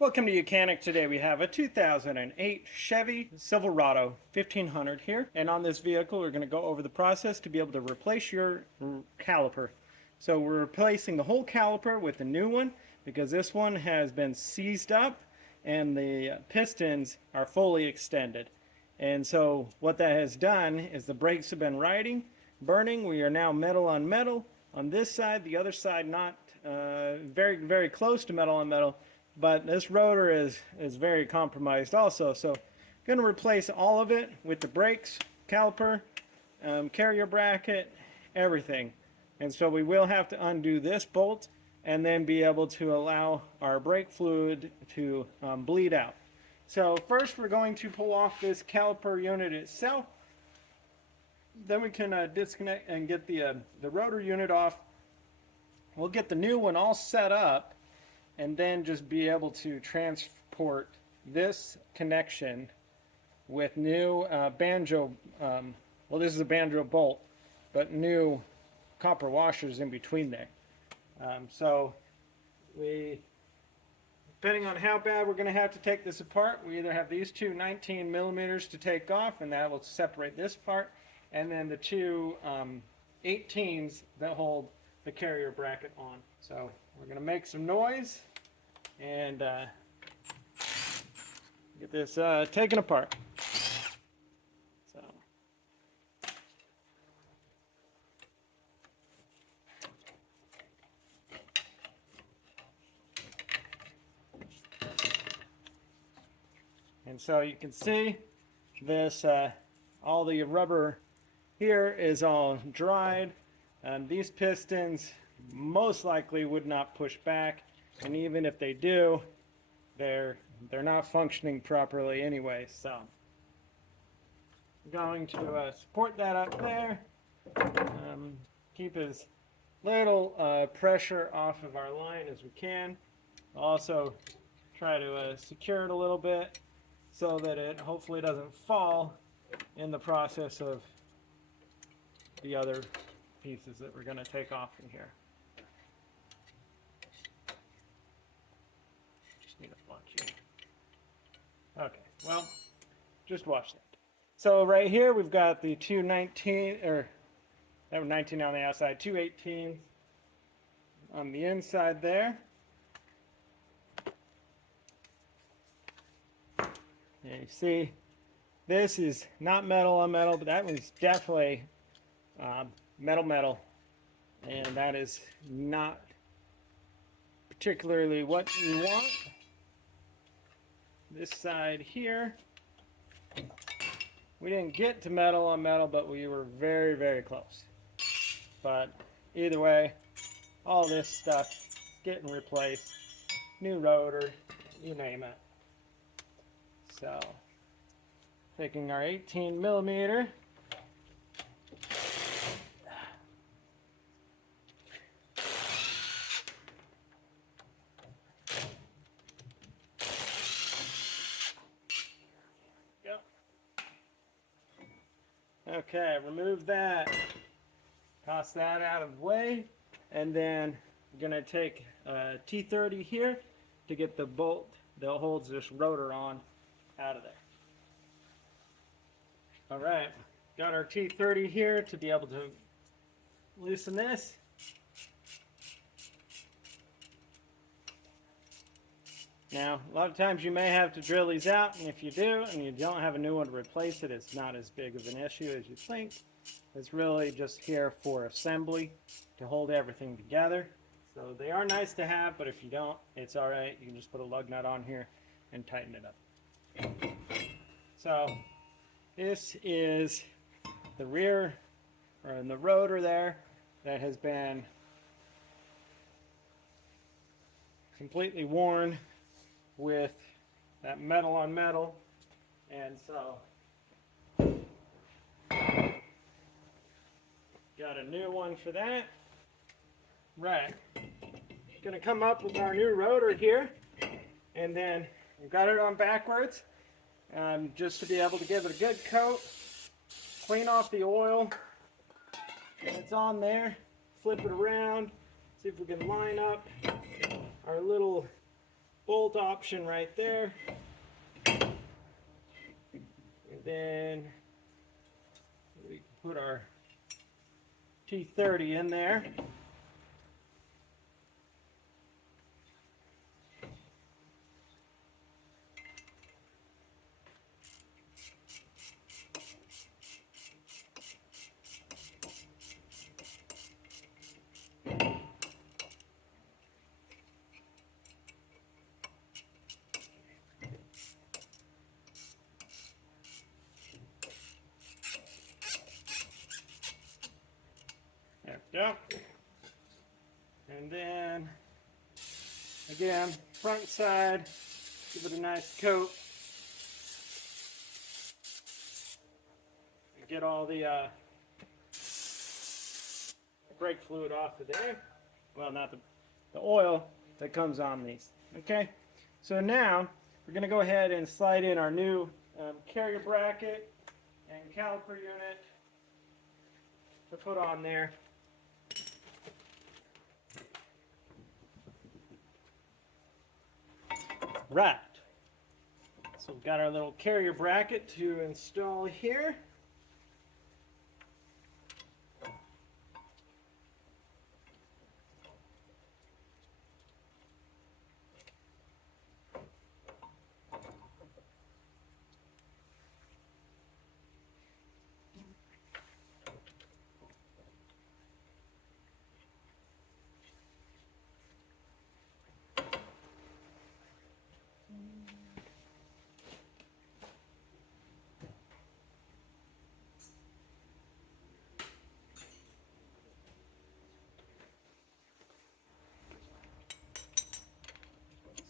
Welcome to Mechanic. Today we have a 2008 Chevy Silverado 1500 here, and on this vehicle we're going to go over the process to be able to replace your caliper. So we're replacing the whole caliper with a new one because this one has been seized up and the pistons are fully extended. And so what that has done is the brakes have been burning. We are now metal on metal on this side, the other side not very close to metal on metal. But this rotor is very compromised also. So I'm going to replace all of it with the brakes, caliper, carrier bracket, everything. And so we will have to undo this bolt and then be able to allow our brake fluid to bleed out. So first we're going to pull off this caliper unit itself. Then we can disconnect and get the rotor unit off. We'll get the new one all set up and then just be able to transport this connection with new banjo, well, this is a banjo bolt, but new copper washers in between there. So depending on how bad we're going to have to take this apart, we either have these two 19 millimeters to take off, and that will separate this part, and then the two 18s that hold the carrier bracket on. So we're going to make some noise and get this taken apart. So and so you can see this all the rubber here is all dried, and these pistons most likely would not push back. And even if they do, they're not functioning properly anyway. So I'm going to support that up there. Keep as little pressure off of our line as we can. Also try to secure it a little bit so that it hopefully doesn't fall in the process of the other pieces that we're going to take off in here. Need to watch it. Okay, well, just watch that. So right here we've got the 219, or that was 19 on the outside, 218 on the inside there. And you see, this is not metal on metal, but that one's definitely metal, and that is not particularly what you want. This side here, we didn't get to metal on metal, but we were very close. But either way, all this stuff is getting replaced. New rotor, you name it. So, taking our 18 millimeter. Okay, remove that, toss that out of the way, and then I'm going to take a T30 here to get the bolt that holds this rotor on out of there. Alright, got our T30 here to be able to loosen this. Now, a lot of times you may have to drill these out, and if you do, and you don't have a new one to replace it, it's not as big of an issue as you think. It's really just here for assembly to hold everything together. So they are nice to have, but if you don't, it's alright. You can just put a lug nut on here and tighten it up. So this is the rear, or the rotor there, that has been completely worn with that metal on metal, and so got a new one for that. Right, gonna come up with our new rotor here, and then we've got it on backwards, just to be able to give it a good coat, clean off the oil that's on there, flip it around, see if we can line up our little bolt option right there. And then we can put our T30 in there. There we go. And then, again, front side, give it a nice coat. And get all the brake fluid off of there. Well, not the oil that comes on these. Okay, so now we're going to go ahead and slide in our new carrier bracket and caliper unit to put on there. Right. So we've got our little carrier bracket to install here.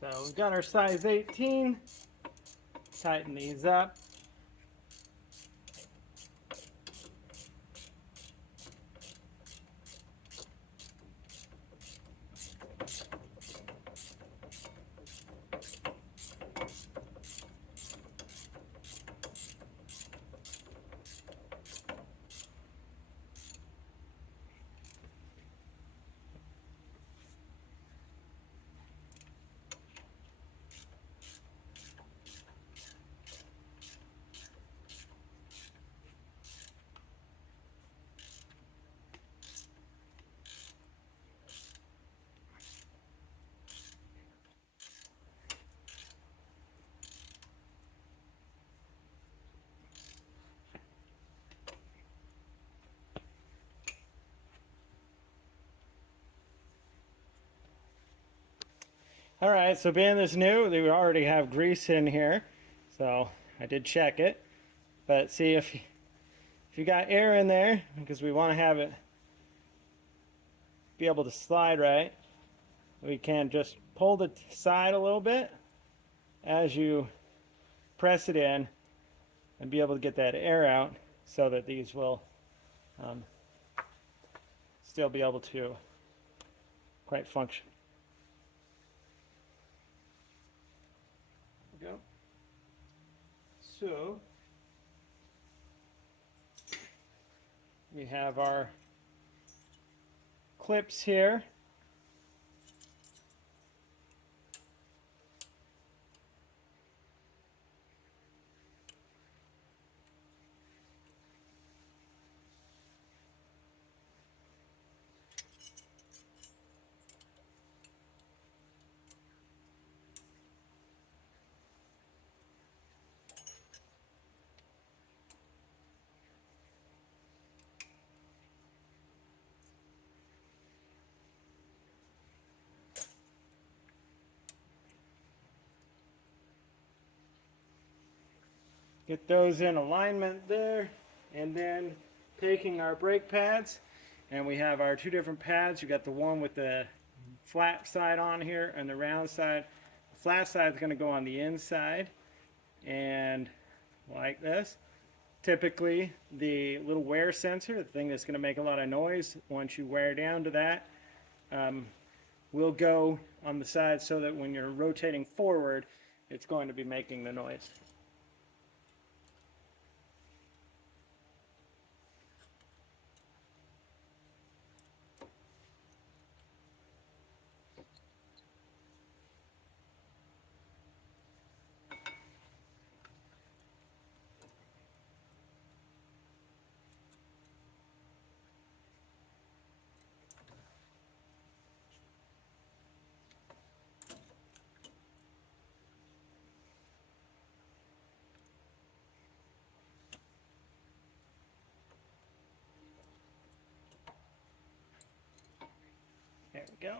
So we've got our size 18. Tighten these up. All right, so being this new, we already have grease in here, so I did check it. But see if you got air in there, because we want to have it be able to slide right, we can just pull the side a little bit as you press it in and be able to get that air out so that these will still be able to quite function. There we go. So we have our clips here. Get those in alignment there, and then taking our brake pads, and we have our two different pads. You got the one with the flat side on here and the round side. The flat side is going to go on the inside, and like this. Typically, the little wear sensor, the thing that's going to make a lot of noise once you wear down to that, will go on the side so that when you're rotating forward, it's going to be making the noise. we go.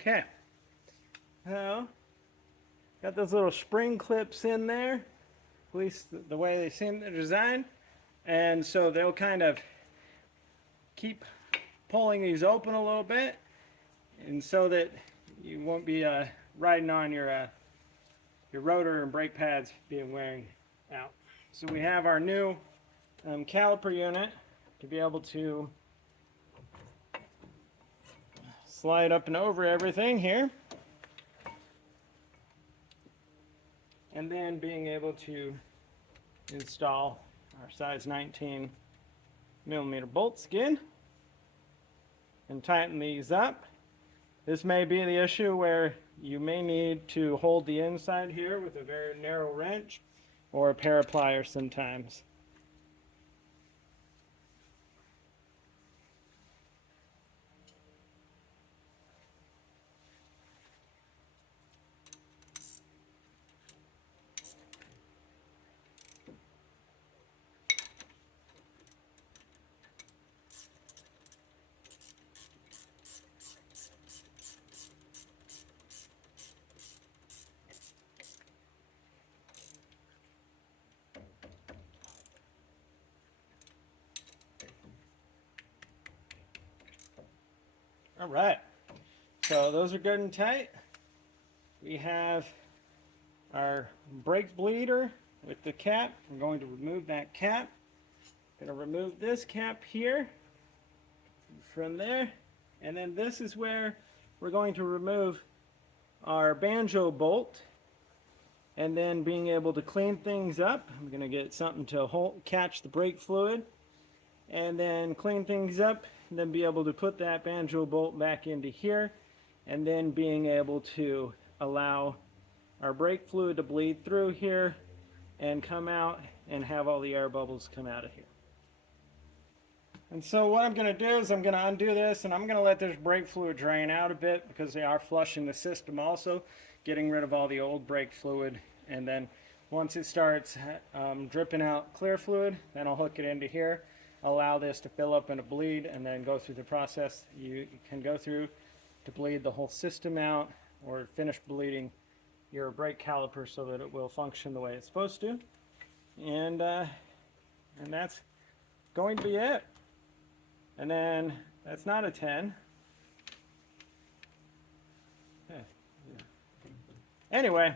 Okay, so got those little spring clips in there, at least the way they seem to design, and so they'll kind of keep pulling these open a little bit, and so that you won't be riding on your rotor and brake pads being wearing out. So we have our new caliper unit to be able to slide up and over everything here, and then being able to install our size 19 millimeter bolts again and tighten these up. This may be the issue where you may need to hold the inside here with a very narrow wrench or a pair of pliers sometimes. All right, so those are good and tight. We have our brake bleeder with the cap. I'm going to remove that cap. I'm going to remove this cap here from there, and then this is where we're going to remove our banjo bolt, and then being able to clean things up. I'm going to get something to catch the brake fluid, and then clean things up, and then be able to put that banjo bolt back into here, and then being able to allow our brake fluid to bleed through here and come out and have all the air bubbles come out of here. And so what I'm going to do is I'm going to undo this, and I'm going to let this brake fluid drain out a bit because they are flushing the system also, getting rid of all the old brake fluid. And then once it starts dripping out clear fluid, then I'll hook it into here, allow this to fill up and to bleed, and then go through the process you can go through to bleed the whole system out or finish bleeding your brake caliper so that it will function the way it's supposed to. And that's going to be it. And then that's not a 10. Anyway,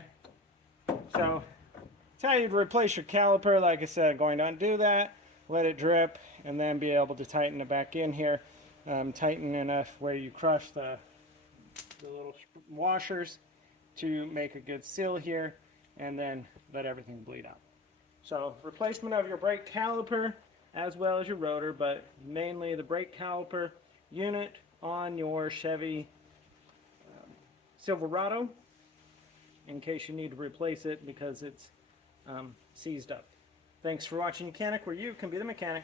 so that's how you'd replace your caliper. Like I said, going to undo that, let it drip, and then be able to tighten it back in here. Tighten enough where you crush the little washers to make a good seal here, and then let everything bleed out. So replacement of your brake caliper as well as your rotor, but mainly the brake caliper unit on your Chevy Silverado in case you need to replace it because it's seized up. Thanks for watching Mechanic, where you can be the mechanic.